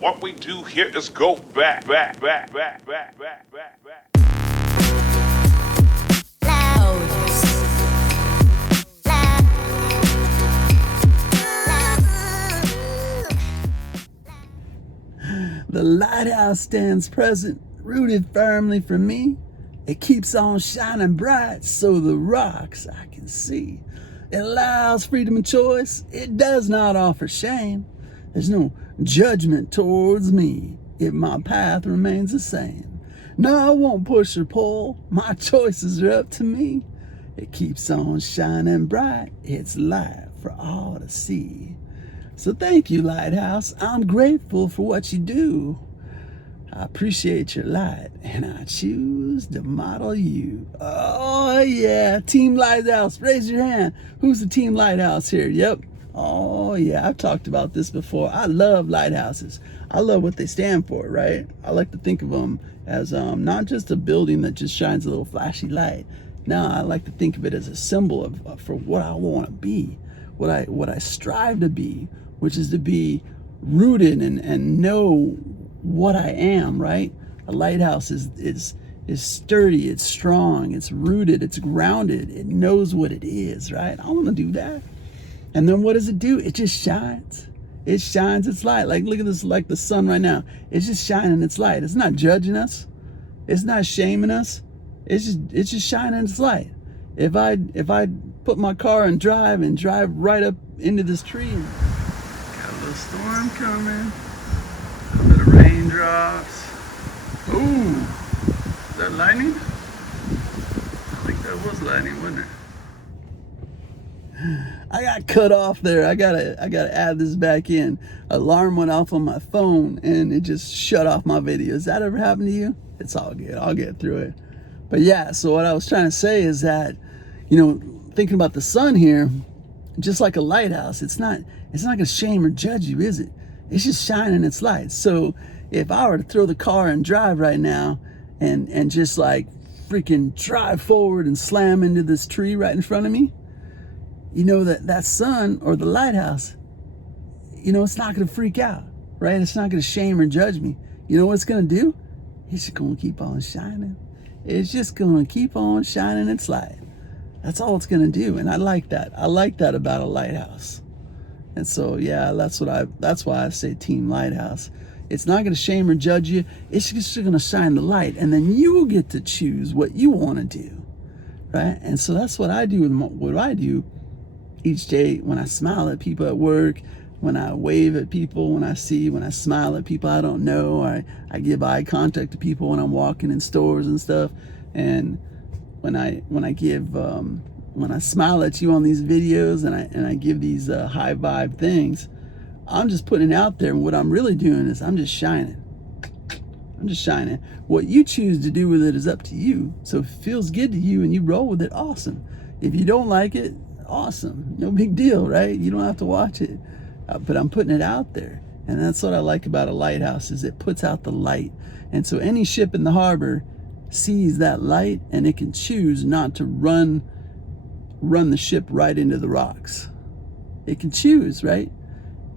What we do here is go back. The lighthouse stands present, rooted firmly for me. It keeps on shining bright so the rocks I can see. It allows freedom of choice. It does not offer shame. There's no judgment towards me if my path remains the same. No, I won't push or pull. My choices are up to me. It keeps on shining bright. It's light for all to see. So thank you, Lighthouse. I'm grateful for what you do. I appreciate your light, and I choose to model you. Oh, yeah. Team Lighthouse, raise your hand. Who's the Team Lighthouse here? Yep. Oh, yeah. I've talked about this before. I love lighthouses. I love what they stand for, right? I like to think of them as not just a building that just shines a little flashy light. No, I like to think of it as a symbol of for what I want to be, what I strive to be, which is to be rooted and know what I am, right? A lighthouse is sturdy, it's strong, it's rooted, it's grounded, it knows what it is, right? I want to do that. And then what does it do? It just shines. It shines its light. Like, look at this, like the sun right now. It's just shining its light. It's not judging us. It's not shaming us. It's just shining its light. If I put my car and drive right up into this tree, and got a little storm coming, a little bit of raindrops. Ooh, is that lightning? I think that was lightning, wasn't it? I got cut off there. I gotta add this back in. Alarm went off on my phone and it just shut off my video. Has that ever happened to you? It's all good. I'll get through it. But yeah, so what I was trying to say is that, thinking about the sun here, just like a lighthouse, it's not gonna shame or judge you, is it? It's just shining its light. So if I were to throw the car and drive right now and just like freaking drive forward and slam into this tree right in front of me, that sun or the lighthouse, it's not going to freak out, right? It's not going to shame or judge me. You know what it's going to do? It's just going to keep on shining. It's just going to keep on shining its light. That's all it's going to do. And I like that. I like that about a lighthouse. And so, yeah, that's why I say Team Lighthouse. It's not going to shame or judge you. It's just going to shine the light. And then you get to choose what you want to do, right? And so that's what I do with what I do each day when I smile at people at work, when I wave at people, when I smile at people I don't know, I give eye contact to people when I'm walking in stores and stuff. And when I smile at you on these videos and I give these high vibe things, I'm just putting it out there. And what I'm really doing is I'm just shining. What you choose to do with it is up to you. So if it feels good to you and you roll with it, awesome. If you don't like it, awesome. No big deal, right? You don't have to watch it. But I'm putting it out there. And that's what I like about a lighthouse, is it puts out the light. And so any ship in the harbor sees that light and it can choose not to run the ship right into the rocks. It can choose, right?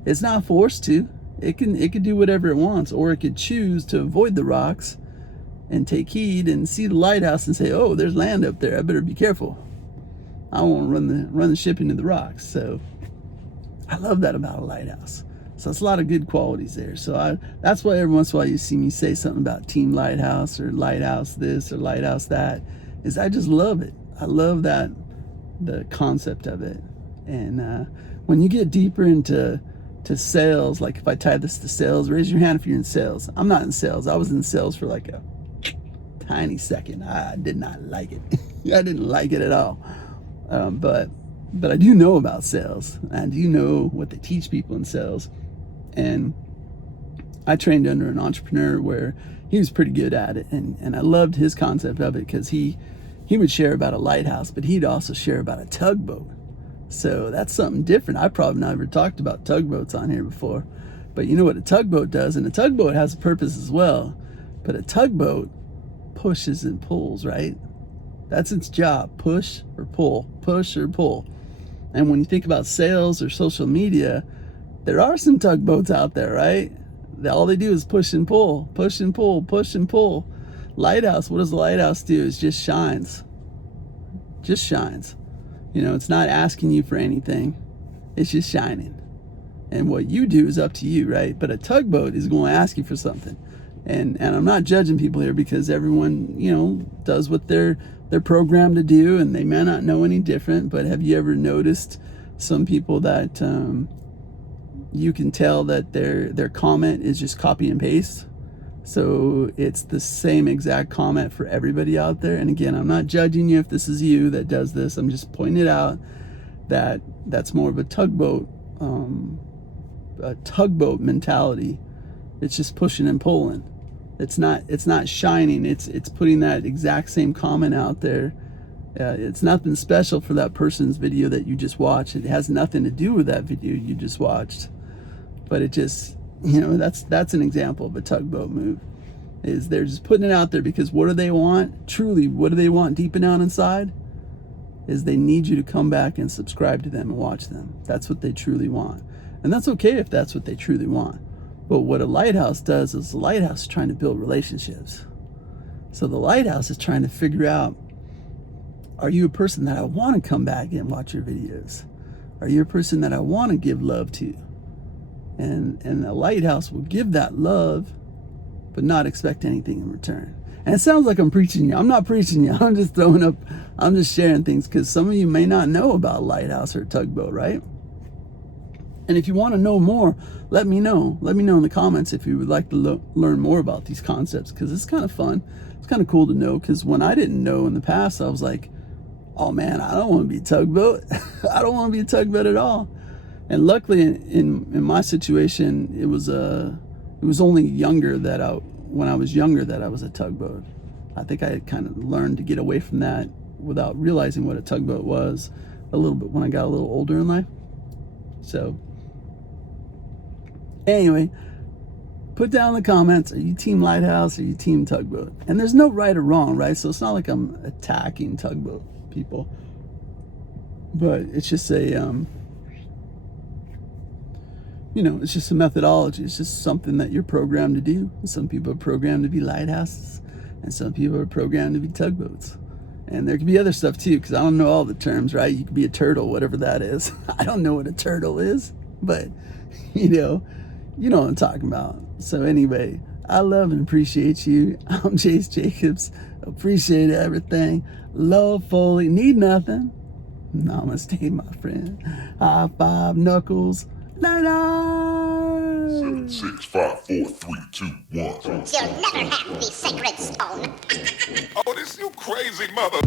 It's not forced to. It can do whatever it wants, or it could choose to avoid the rocks and take heed and see the lighthouse and say, oh, there's land up there. I better be careful. I won't run the ship into the rocks. So I love that about a lighthouse. So it's a lot of good qualities there. So that's why every once in a while you see me say something about Team Lighthouse or Lighthouse this or Lighthouse that, is I just love it. I love that, the concept of it. And when you get deeper into sales, like if I tie this to sales, raise your hand if you're in sales. I'm not in sales. I was in sales for like a tiny second. I did not like it. I didn't like it at all. But I do know about sales. I do know what they teach people in sales. And I trained under an entrepreneur where he was pretty good at it. And I loved his concept of it because he would share about a lighthouse, but he'd also share about a tugboat. So that's something different. I probably never talked about tugboats on here before. But you know what a tugboat does? And a tugboat has a purpose as well. But a tugboat pushes and pulls, right? That's its job. Push or pull. Push or pull. And when you think about sales or social media, there are some tugboats out there, right? all they do is push and pull, push and pull, push and pull. Lighthouse, what does the lighthouse do? It just shines. Just shines. You know, it's not asking you for anything. It's just shining. And what you do is up to you, right? But a tugboat is going to ask you for something. And I'm not judging people here, because everyone, you know, does what they're programmed to do, and they may not know any different. But have you ever noticed some people that you can tell that their comment is just copy and paste? So it's the same exact comment for everybody out there. And again, I'm not judging you if this is you that does this. I'm just pointing it out that that's more of a tugboat mentality. It's just pushing and pulling. It's not shining. It's putting that exact same comment out there. It's nothing special for that person's video that you just watched. It has nothing to do with that video you just watched. But it just, you know, that's an example of a tugboat move. Is they're just putting it out there because what do they want? Truly, what do they want deep and down inside? Is they need you to come back and subscribe to them and watch them. That's what they truly want. And that's okay if that's what they truly want. But what a lighthouse does is the lighthouse is trying to build relationships. So the lighthouse is trying to figure out, are you a person that I want to come back and watch your videos? Are you a person that I want to give love to? And the lighthouse will give that love, but not expect anything in return. And it sounds like I'm preaching you. I'm not preaching you. I'm just I'm just sharing things, because some of you may not know about lighthouse or tugboat, right? And if you want to know more, let me know. Let me know in the comments if you would like to learn more about these concepts, because it's kind of fun. It's kind of cool to know, because when I didn't know in the past, I was like, oh man, I don't want to be a tugboat. I don't want to be a tugboat at all. And luckily in my situation, it was only when I was younger that I was a tugboat. I think I had kind of learned to get away from that without realizing what a tugboat was a little bit when I got a little older in life. So anyway, put down in the comments, are you team lighthouse or are you team tugboat? And there's no right or wrong, right? So it's not like I'm attacking tugboat people, but it's just it's just a methodology. It's just something that you're programmed to do. Some people are programmed to be lighthouses, and some people are programmed to be tugboats. And there could be other stuff too, because I don't know all the terms, right? You could be a turtle, whatever that is. I don't know what a turtle is, but you know what I'm talking about. So anyway, I love and appreciate you. I'm Jace Jacobs. Appreciate everything. Love fully. Need nothing. Namaste, my friend. High five, knuckles. Night night. 7, 6, 5, 4, 3, 2, 1. You'll never have the sacred stone. Oh, this you crazy mother.